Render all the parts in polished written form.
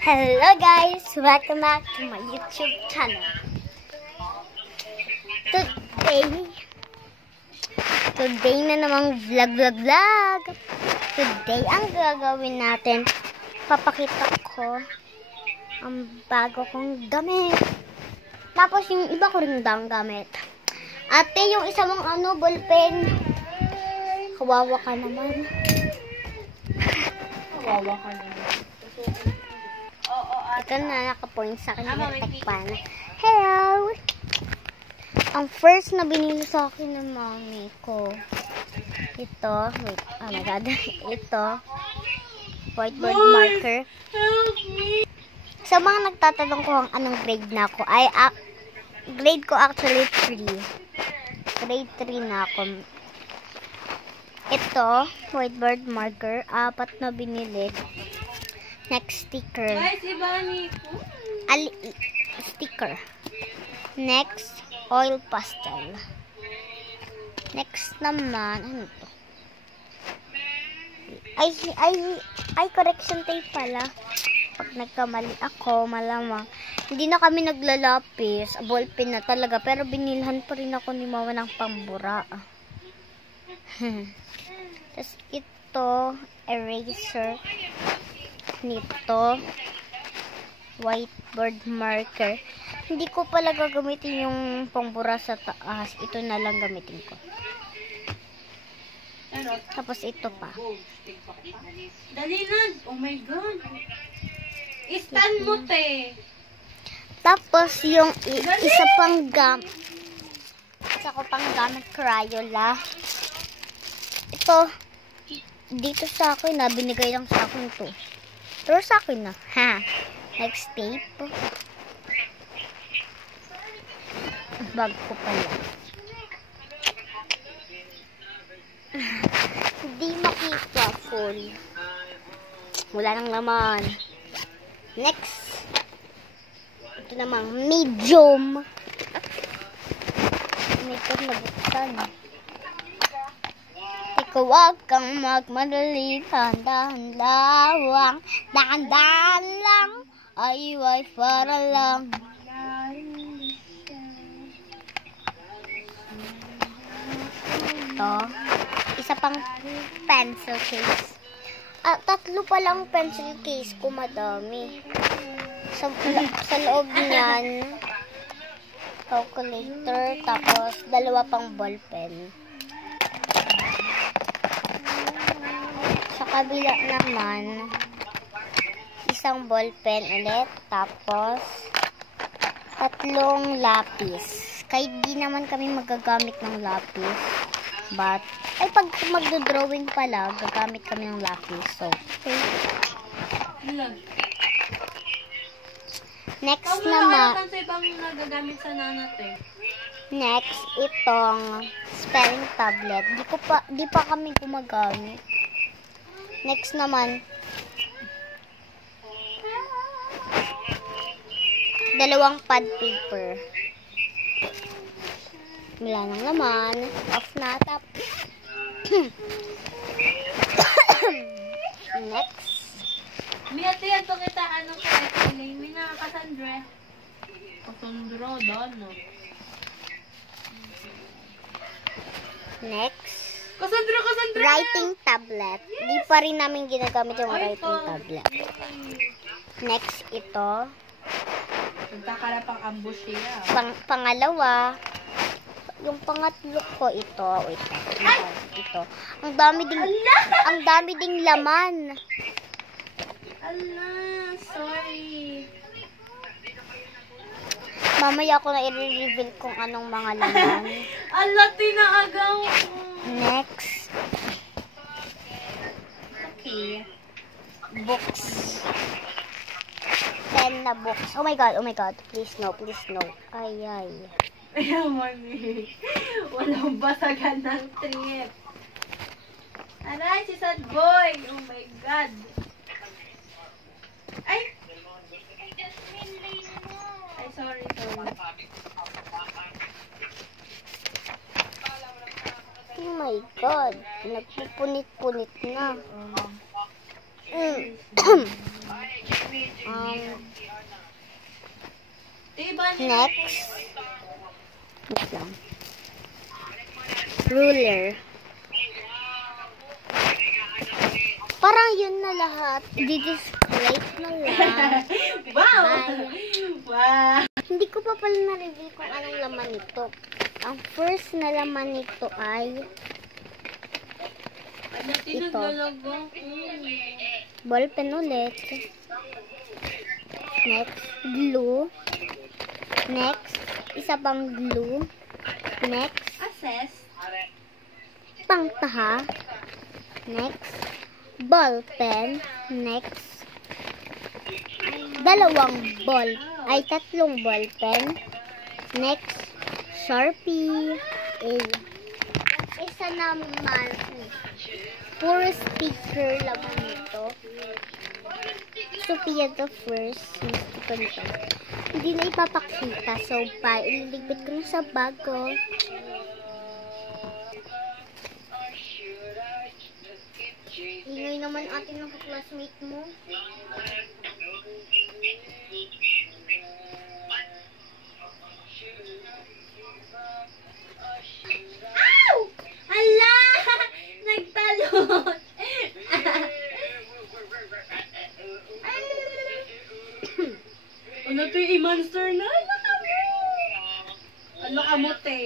Hello guys! Welcome back to my YouTube channel. Today na namang vlog. Today ang gagawin natin, papakita ko ang bago kong damit. Tapos yung iba ko rin gamit. Ate, yung isa mong ballpen. Kawawa ka naman. Ito na nakapoint sa akin. Hello! Ang first na binili sa akin ng mommy ko. Ito. Wait. Oh my God. Ito. Whiteboard marker. Sa mga nagtatanong ko kung anong grade na ako. Grade ko actually 3. Grade 3 na ako. Ito. Whiteboard marker. 4 na binili. Next, sticker. Sticker. Next, oil pastel. Next naman, ano to? Ay, correction tape pala. Pag nagkamali ako, malamang. Hindi na kami naglalapis. Ballpen na talaga. Pero binilhan pa rin ako ni mama ng pambura. Tapos ito, eraser. Nito, whiteboard marker. Hindi ko pala gagamitin yung pangbura sa taas. Ito na lang gamitin ko. Tapos ito pa. Dali na. Oh my God. Stand mo, te. Tapos yung isa pang gamit, Crayola. Ito, dito sa akin na, binigay lang sa akin to. Pero sa akin na. Ha. Next tape. Bag ko pala. Hindi makita full. Wala nang laman. Next. Ito namang medium. Ito nabuksan. Ikaw wag kang magmadali, dahan lawang, dahan lang, ay para lang. Ito, isa pang pencil case. 3 pa lang pencil case ko, madami. Sa loob niyan, calculator, tapos 2 pang ballpen. Sa kabila naman, isang ballpen ulit, tapos 3 lapis. Kahit di naman kami magagamit ng lapis, but, pag magdo-drawing pala, gagamit kami ng lapis. So, okay. Next naman, next, itong spelling tablet. Di pa kami gumagamit. Next naman, 2 pad paper. Wala nang laman. Off na. Next. Miyate yan pangitaan ng kailay. May nakakasandre. Kasandro doon, no? Next. Kasandro! Writing tablet. Di pa rin namin ginagamit yung writing tablet. Next, ito. Nagkakala pang ambush siya. Pangalawa. Yung pangatlo ko, ito. Wait lang. Ito. Ang dami ding laman. Allah, sorry. Mamaya ko na i-reveal kung anong mga laman. Allah, tinaagaw mo. Next. Okay. Books. 10 na books. Oh my God. Please no. Ay. Ayaw, mami. Walang basagan ng trip. Aray, si sad boy. Oh my God. Ay, sorry. Oh my God. Nagpupunit-punit na. Next. Wait lang. Ruler. Parang yun na lahat. Di-display na lang. Wow! Bye. Wow! Hindi ko pa pala na-reveal kung anong laman nito. Ang first na laman nito ay ito. Ballpen ulit. Next, glue. Next, isa pang glue. Next, Assess. pangtaha. Next, ballpen. Next, tatlong ballpen. Next, Sharpie. Isa naman, puro sticker laman nito. Sophia the first. Sticker nito. Hindi na ipapakita. So, ililigpit ko na sa bag ko. Ingay naman atin ng classmate mo. Ow! Hala! Nagtalon! Ano to yung monster na? Ano ka mo, te?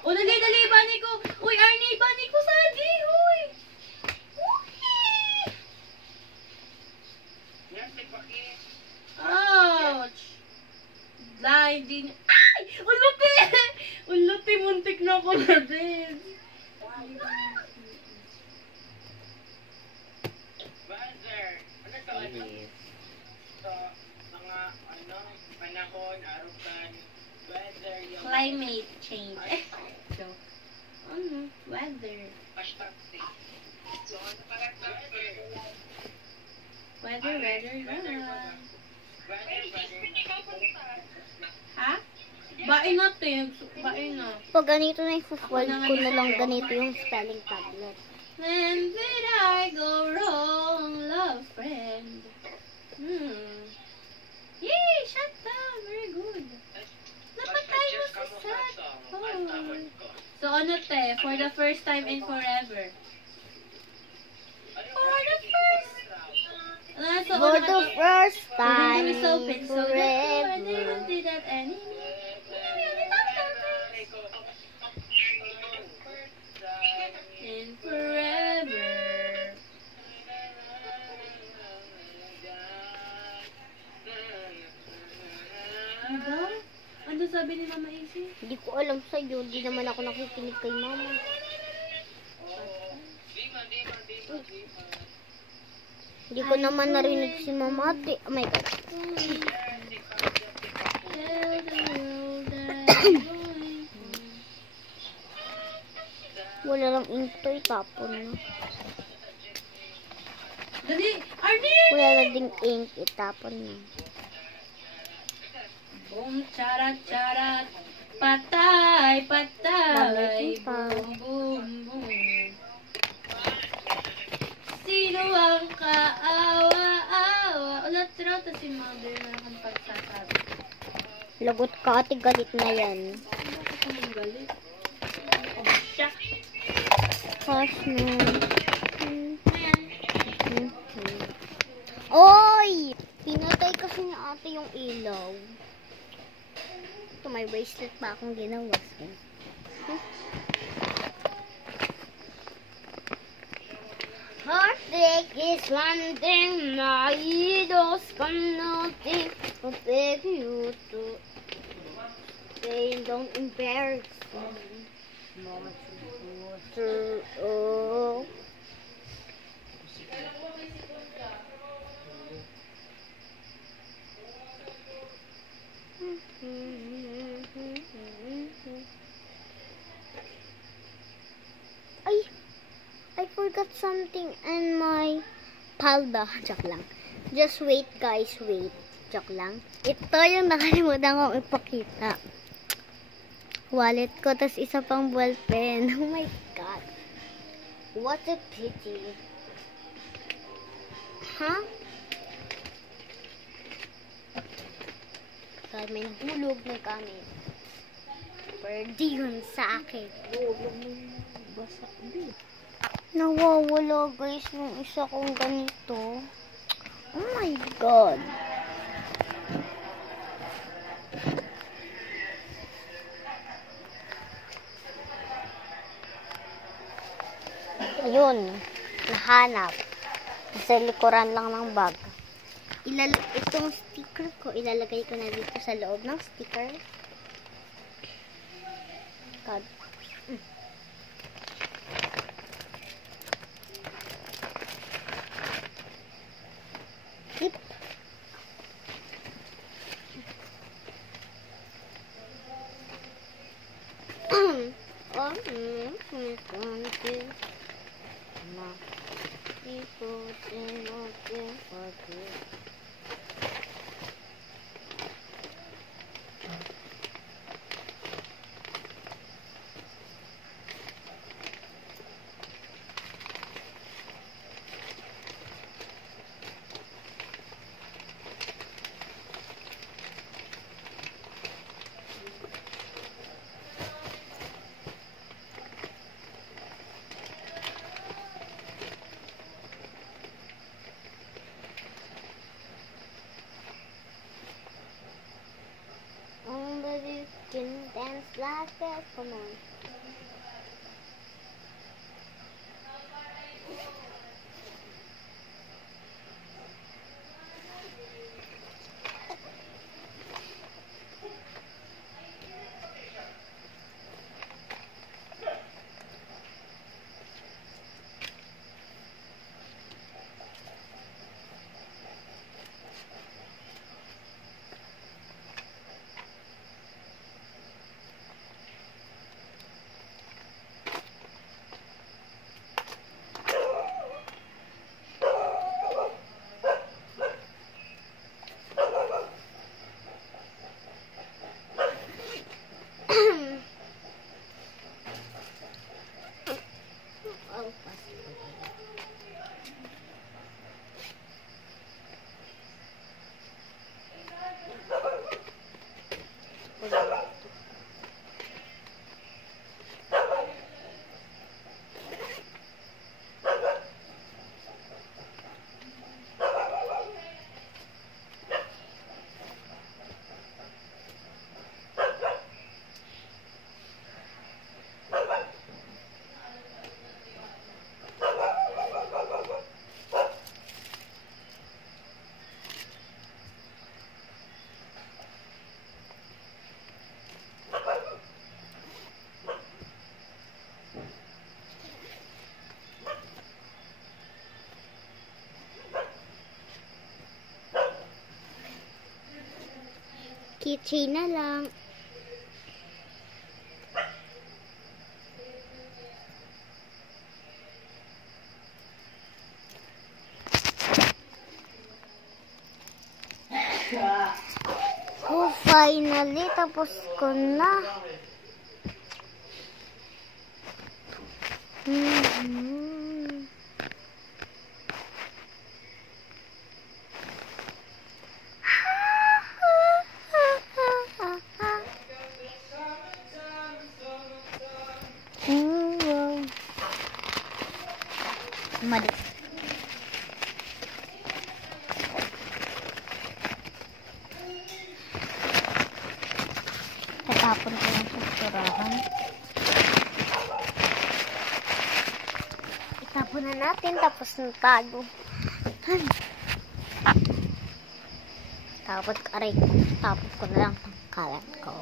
O, dali, bani ko. Uy, Arnie, bani ko sagi. Uy! Ouch! Live din. Ay! Uluti! Uluti, muntik na ako na din. Climate change. So, ano? Weather. Weather na. Ha? Bain na, te. Bain na. Pag ganito na yung fold ko na lang ganito yung spelling tablet. When did I go wrong, love friend? Yay! Shut down! Very good. Napatay mo si Sat. Oh. So ano, te? For the first time in forever. For the first time in forever. I didn't do that anymore. In forever. Diba? Ano sabi ni Mama Isi? Hindi ko alam sa'yo. Hindi naman ako nakikinig kay Mama. Hindi ko naman narinig si Mama ate. Oh my God. Wala lang into, itapon na. Dali! Arnie! Wala na ding ink, itapon na. Boom, charat, patay, boom, boom, boom. Sino ang kaawa-awa? Ulat raw to si Mother na akong pagsasabi. Lagot ka, ate, galit na yan. Bakit naman galit? Siya. Gosh, no. Oy! Pinatay kasi ni ate yung ilaw. Ito, may bracelet pa akong ginawa. Heartbreak is one thing my idols cannot think of beg you to say don't embarrass me. Oh. I forgot something in my palda. Joke lang. Just wait, guys. Wait. Joke lang. Ito yung nakalimutan kong ipakita. Wallet ko, tas isa pang ballpen. Oh my God. What a pity. Ha? Kahit may nahulog ng gamit. Pwede yun sa akin. Nawawala guys yung isa kong ganito. Oh my God. Ayun. Nahanap. Sa likuran lang ng bag. Itong sticker ko, ilalagay ko na dito sa loob ng sticker. God. Hip. Only you can dance like that. Come on. Keychain na lang. Oh, finally, tapos ko na. Mali. Tatapon ko lang sa surahan. Itapon na natin, tapos na tayo. Tapos aray ko. Tapos ko na lang ang kalat ko.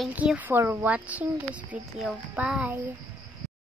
Thank you for watching this video. Bye.